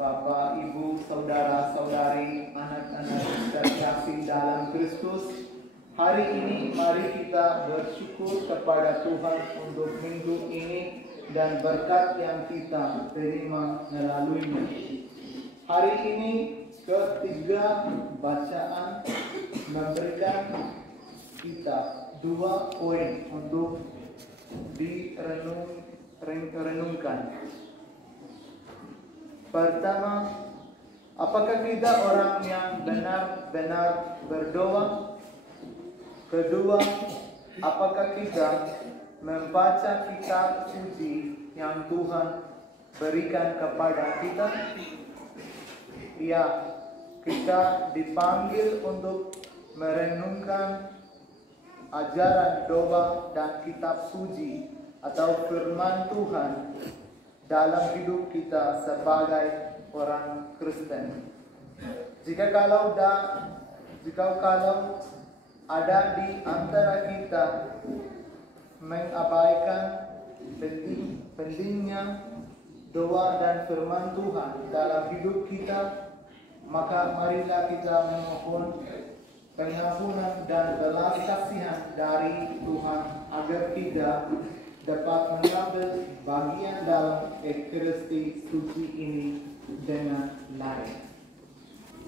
Bapak, Ibu, saudara-saudari, anak-anak terkasih dalam Kristus. Hari ini mari kita bersyukur kepada Tuhan untuk minggu ini dan berkat yang kita terima melaluinya. Hari ini ketiga bacaan memberikan kita 2 poin untuk direnungkan. Pertama, apakah kita orang yang benar-benar berdoa? Kedua, apakah kita membaca kitab suci yang Tuhan berikan kepada kita? Ya, kita dipanggil untuk merenungkan ajaran doa dan kitab suci atau firman Tuhan dalam hidup kita sebagai orang Kristen. Jika kalau ada di antara kita mengabaikan pentingnya doa dan firman Tuhan dalam hidup kita, maka marilah kita memohon pengampunan dan belas kasihan dari Tuhan agar kita dapat mengambil bagian dalam Ekaristi suci ini dengan layak.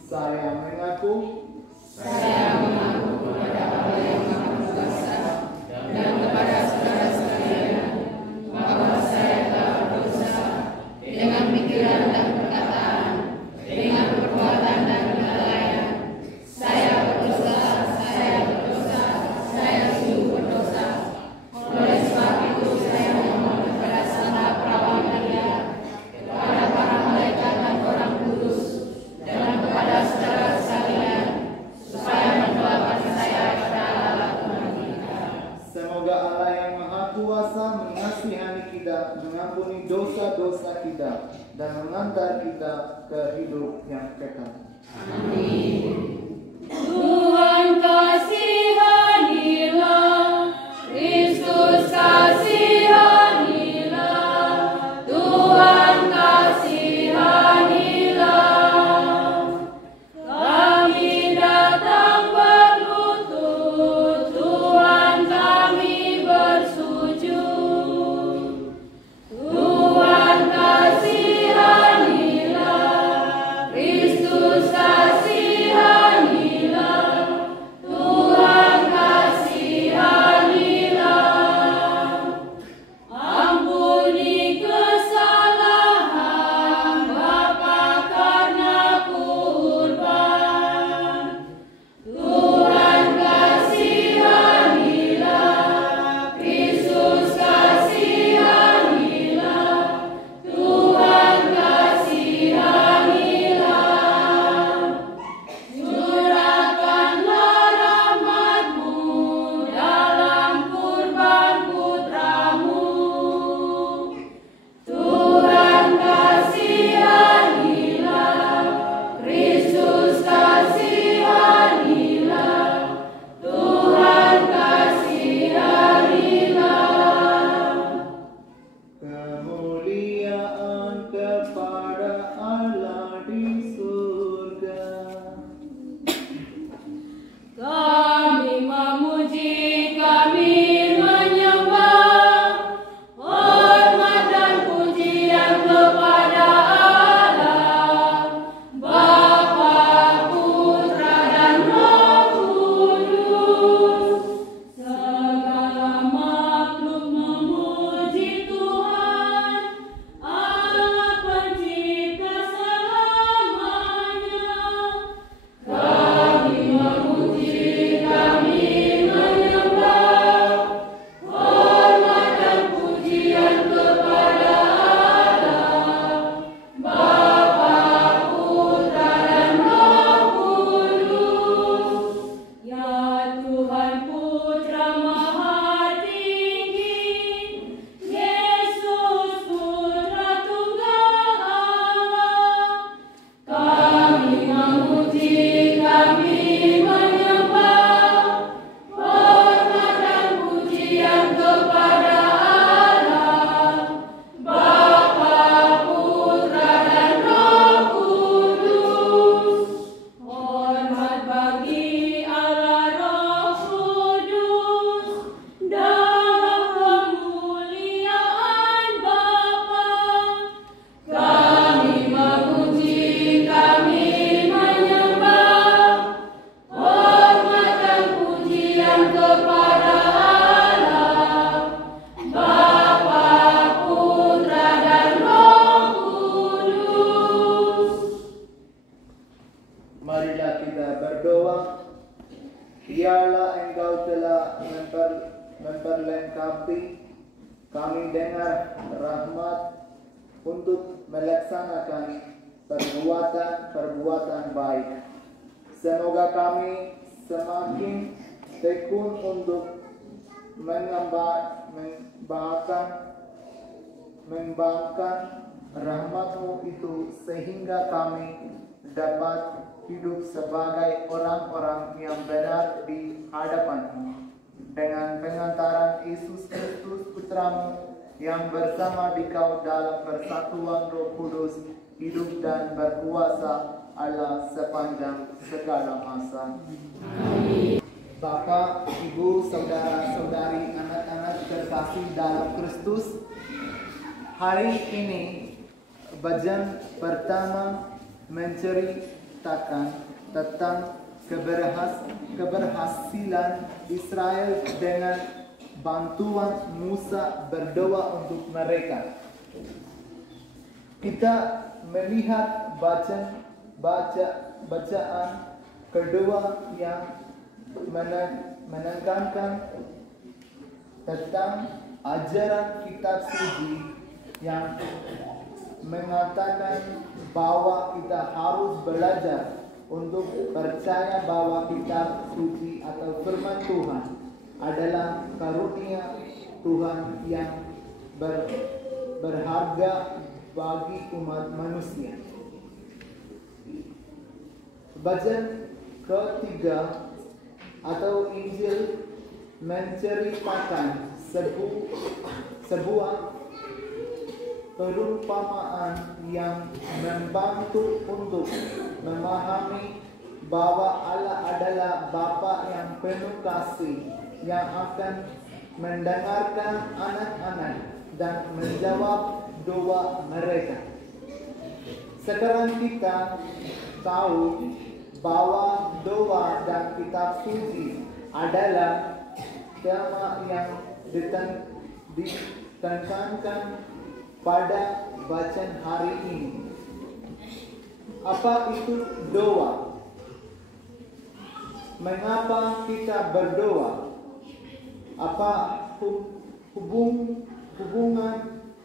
Saya mengaku kepada Allah yang Maha Kuasa dan kepada saudara sekalian bahwa saya telah berdosa dengan pikiran dan perkataan, dengan perbuatan dan kelalaian. Saya berdosa, saya sungguh berdosa. Oleh sebab itu saya memohon kepada Santa Perawan Maria, kepada para malaikat dan orang kudus, dan kepada saudara sekalian, supaya mendoakan saya kepada Allah Tuhan kita. Semoga Allah yang Maha Kuasa mengasihani kita, mengampuni dosa-dosa kita, dan mengantar kita ke hidup yang kekal. Amin. Tuhan kasihanilah, Kristus kasihanilah, Tuhan kasihanilah. Kami datang berlutut, Tuhan kami bersujud. Tuhan kasihanilah, Kristus kasihanilah. biarlah Engkau telah memperlengkapi kami dengan rahmat untuk melaksanakan perbuatan baik. Semoga kami semakin tekun untuk mengembangkan rahmat-Mu itu sehingga kami dapat hidup sebagai orang-orang yang benar di hadapan-Mu. Dengan pengantaran Yesus Kristus Putra-Mu yang bersama Dikau dalam persatuan Roh Kudus, hidup dan berkuasa Allah sepanjang segala masa. Amin. Bapak, Ibu, saudara-saudari, anak-anak terkasih dalam Kristus, hari ini bagian pertama menceritakan tentang keberhasilan Israel dengan bantuan Musa berdoa untuk mereka. Kita melihat bacaan kedua yang menekankan tentang ajaran kitab suci yang mengatakan bahwa kita harus belajar untuk percaya bahwa kitab suci atau firman Tuhan adalah karunia Tuhan yang berharga bagi umat manusia. Bacaan ketiga atau Injil menceritakan sebuah perumpamaan yang membantu untuk memahami bahwa Allah adalah Bapa yang penuh kasih yang akan mendengarkan anak-anak dan menjawab doa mereka. Sekarang kita tahu bahwa doa dan kitab suci adalah tema yang ditekankan pada bacaan hari ini. Apa itu doa? Mengapa kita berdoa? Apa hubungan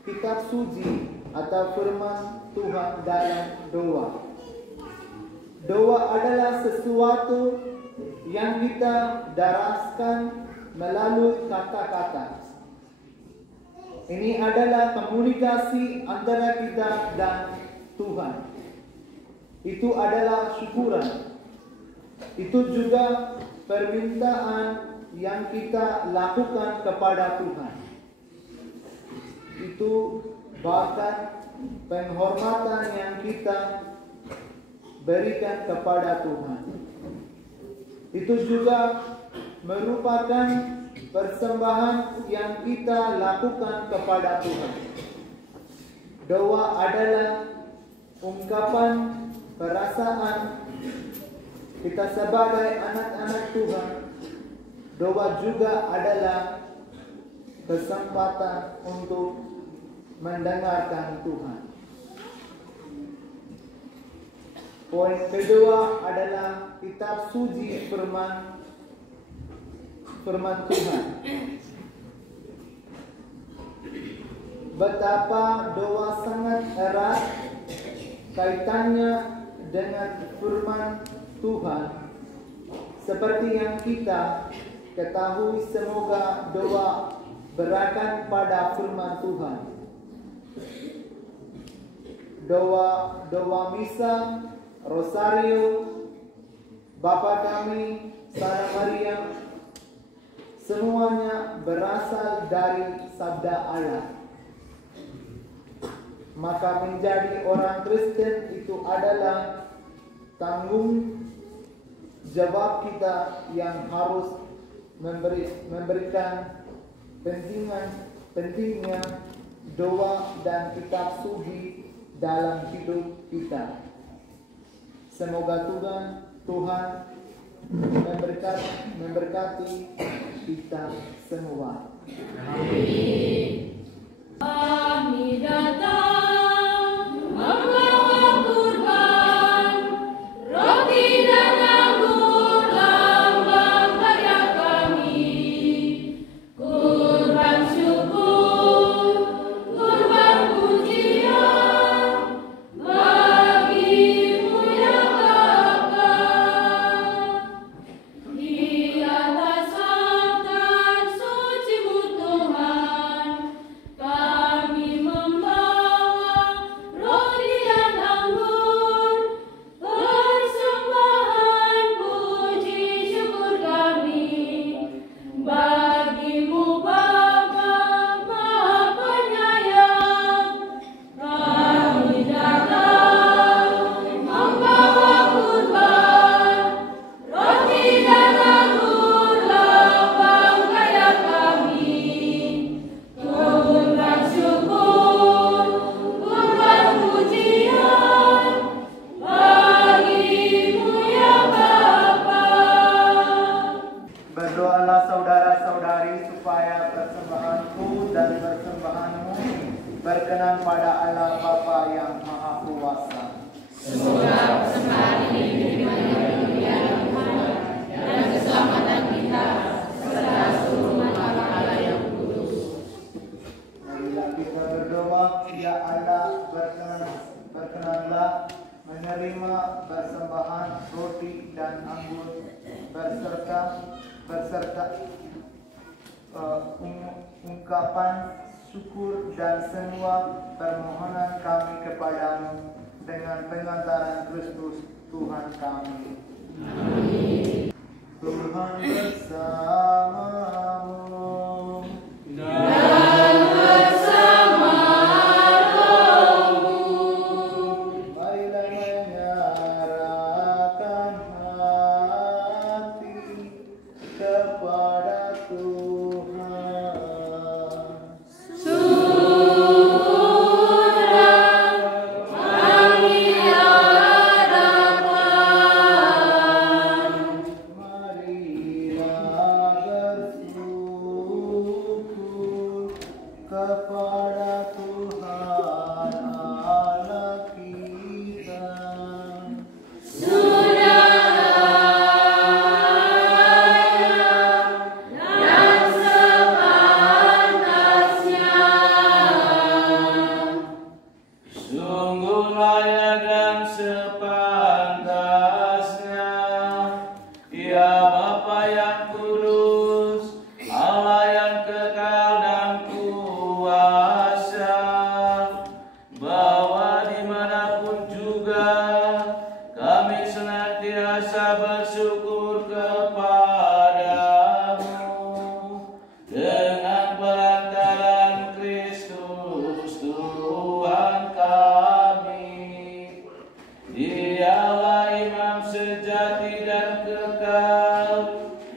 kitab suci atau firman Tuhan dalam doa? Doa adalah sesuatu yang kita daraskan melalui kata-kata. Ini adalah komunikasi antara kita dan Tuhan. Itu adalah syukuran. Itu juga permintaan yang kita lakukan kepada Tuhan. Itu bahkan penghormatan yang kita berikan kepada Tuhan. Itu juga merupakan persembahan yang kita lakukan kepada Tuhan. Doa adalah ungkapan perasaan kita sebagai anak-anak Tuhan. Doa juga adalah kesempatan untuk mendengarkan Tuhan. Poin kedua adalah kitab suci firman Tuhan. Betapa doa sangat erat kaitannya dengan firman Tuhan. Seperti yang kita ketahui, semoga doa berakan pada firman Tuhan. Doa misa, rosario, Bapa kami, Sana Maria, semuanya berasal dari sabda Allah. Maka menjadi orang Kristen itu adalah tanggung jawab kita yang harus memberikan pentingnya doa dan kitab suci dalam hidup kita. Semoga Tuhan memberkati kita semua. Amin. Kami datang membawa kurban, roti dan anggur lambang menerima persembahan roti dan anggur berserta ungkapan syukur dan semua permohonan kami kepadamu dengan pengantaran Kristus Tuhan kami. Amin. Tuhan bersamamu. Dan bersama rohmu. Marilah menyerahkan hati kepada Tuhan. Syukurlah kami adakan. Marilah bersyukur kepada Tuhan Allah kita. Sudah dan sepantasnya. Sungguh layak dan sepantasnya, ya Bapa yang kudus, Allah yang kekal dan kuasa, bahwa dimanapun juga kami senantiasa bersyukur kepadamu dengan perantaraan Kristus Tuhan kami. Dialah imam sejati dan kekal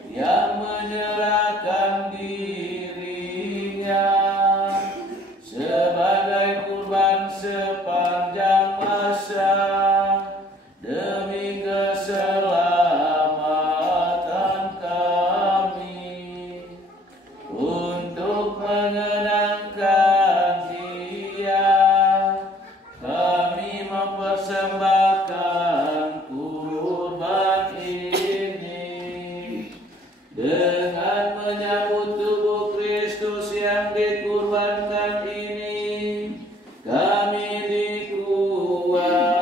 yang menyerahkan dirinya sebagai kurban sepanjang masa demi keselamatan kami. Untuk mengenangkan Dia, kami mempersembahkan kurban ini dengan menyambut tubuh Kristus yang dikurbankan ini. Kami dikuatkan,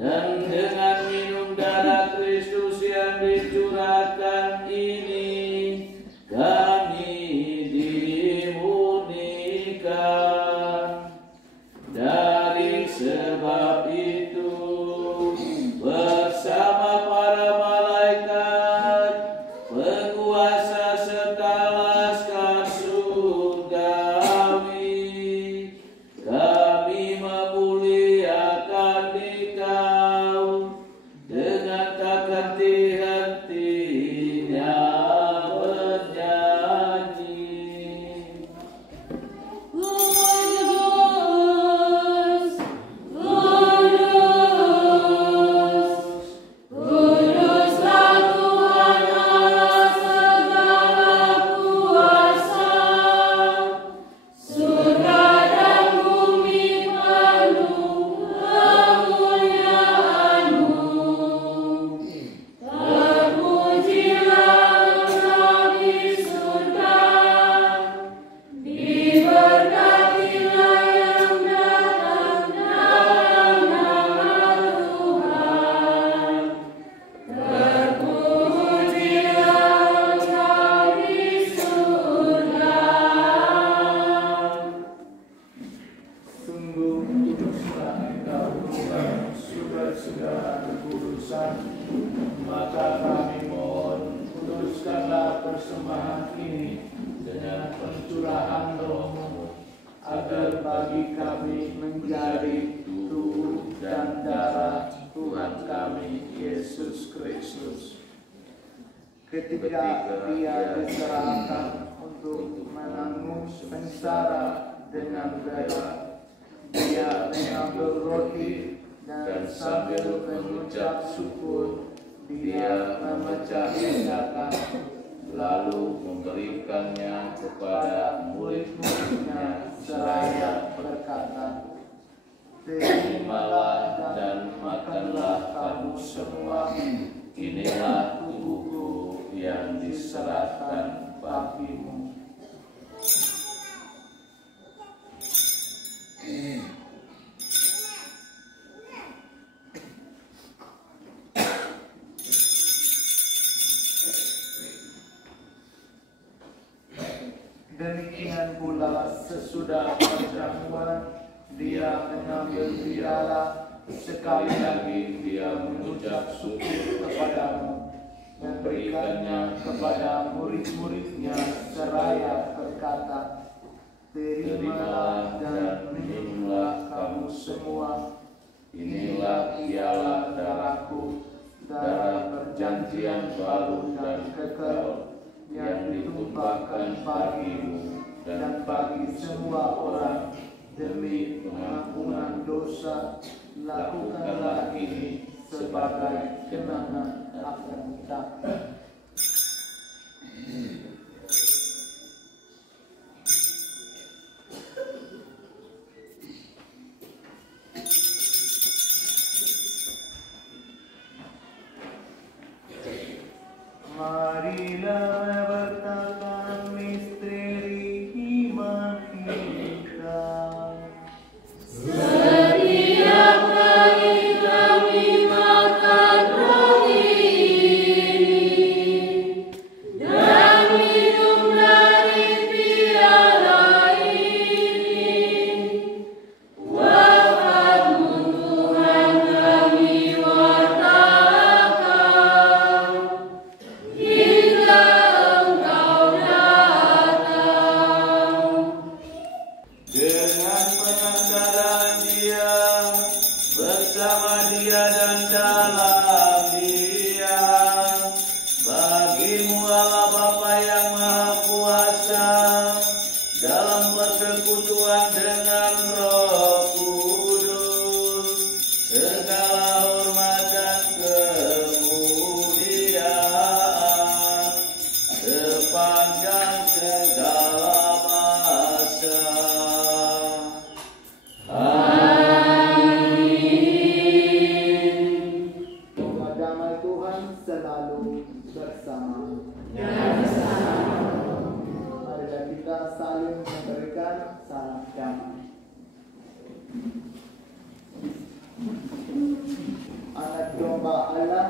dan dengan minum darah Kristus yang dicurahkan ini, kami dimurnikan. Dari sebab itu, bersama para malaikat, penguasa serta laskar surgawi, kami memuliakan Dikau dengan tak henti-hentinya bernyanyi. Kudus, kudus, kuduslah Tuhan Allah segala kuasa. Surga dan bumi penuh kemuliaan-Mu. Terpujilah Engkau di surga, diberkatilah yang datang dalam nama Tuhan. Terpujilah Engkau di surga. Sungguh kuduslah Engkau Tuhan, sumber segala kekudusan. Maka kami mohon, kuduskanlah persembahan ini dengan pencurahan Roh-Mu, agar bagi kami menjadi tubuh dan darah Tuhan kami Yesus Kristus. Ketika Dia diserahkan untuk menanggung sengsara dengan rela, Dia mengambil roti dan sambil mengucap syukur, Dia memecah-mecahkan, lalu memberikannya kepada murid-muridnya seraya berkata, "Terimalah dan makanlah kamu semua, inilah tubuhku yang diserahkan bagimu." Demikian pula sesudah perjamuan, dia mengambil piala, sekali lagi dia mengucap syukur kepadamu, memberikannya kepada murid-muridnya seraya berkata, terimalah dan minumlah kamu semua, inilah piala darahku, darah perjanjian baru dan kekal, yang ditumpahkan bagimu dan bagi semua orang demi pengampunan dosa. Lakukanlah ini sebagai kenangan akan kami. Marilah bertakan misteri iman kita. Setiap kali kami makan roti ini dan minum dari piala ini, wafat-Mu Tuhan kami wartakan hingga Engkau datang. Dengan pengantaran Dia, bersama Dia dan dalam Dia, bagimu Allah Bapa yang Maha Kuasa, dalam persekutuan dengan Roh Kudus, segala hormat dan kemuliaan sepanjang segala masa. Semoga damai Tuhan selalu bersama. Marilah kita saling memberikan salam damai. Anak domba Allah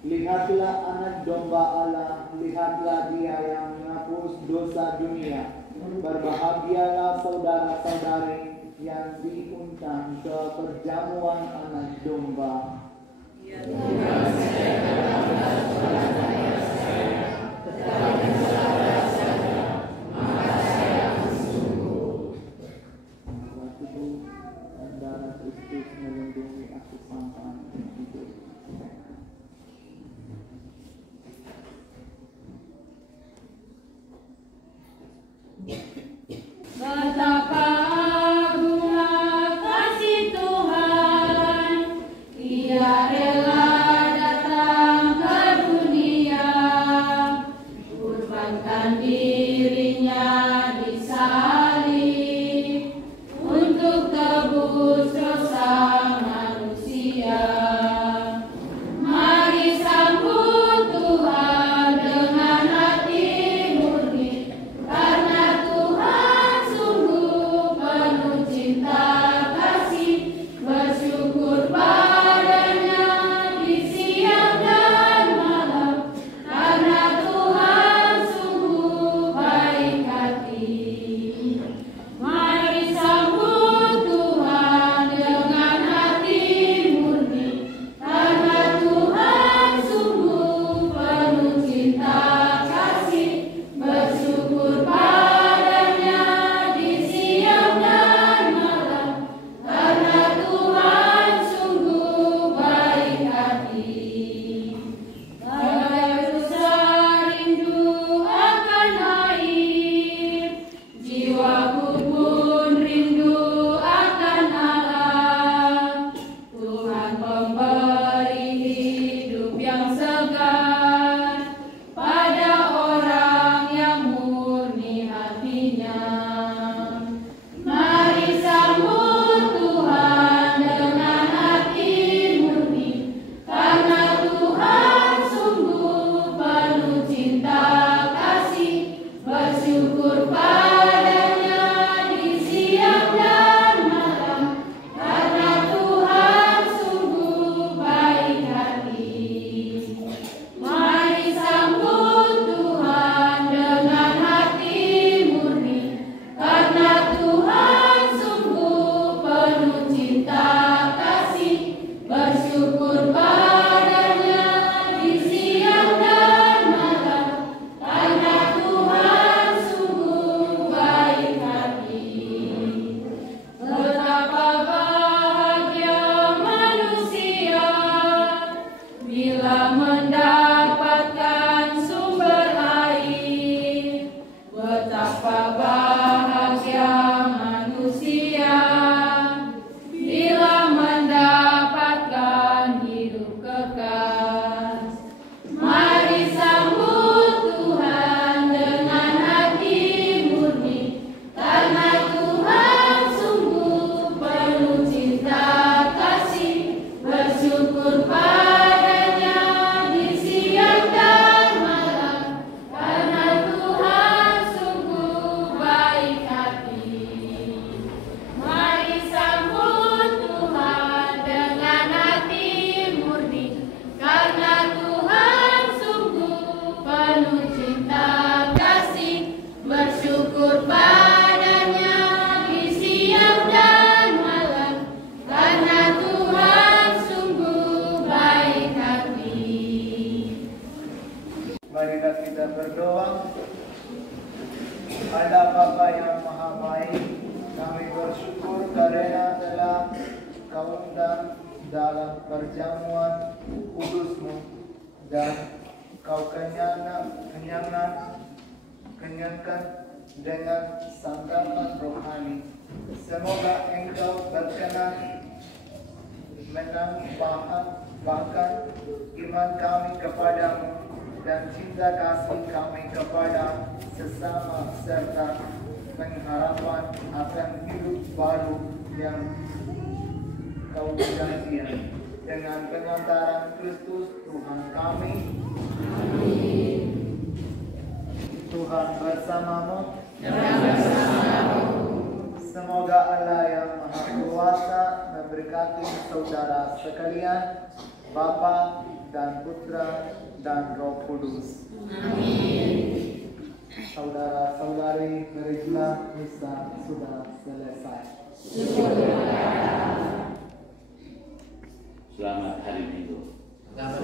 lihatlah anak domba Allah, lihatlah Dia yang menghapus dosa dunia. Berbahagialah saudara-saudari yang diundang ke perjamuan anak domba. Tubuh dan darah Kristus melindungi aku sampai hidup. Betapa agungnya kasih Tuhan, Ia rela datang Kita berdoa. Allah Bapa yang Maha Baik, kami bersyukur karena telah Kau undang dalam perjamuan kudus-Mu dan Kau kenyangkan dengan santapan rohani. Semoga Engkau berkenan menambahkan iman kami kepadamu dan cinta kasih kami kepada sesama serta pengharapan akan hidup baru yang Kau janjikan dengan pengantaran Kristus Tuhan kami. Amin. Tuhan bersamamu. Semoga Allah yang Maha Kuasa memberkati saudara sekalian, Bapa dan Putra dan Roh Kudus. Amin. Saudara-saudari, merilah misa sudah selesai. Selamat hari Minggu. Selamat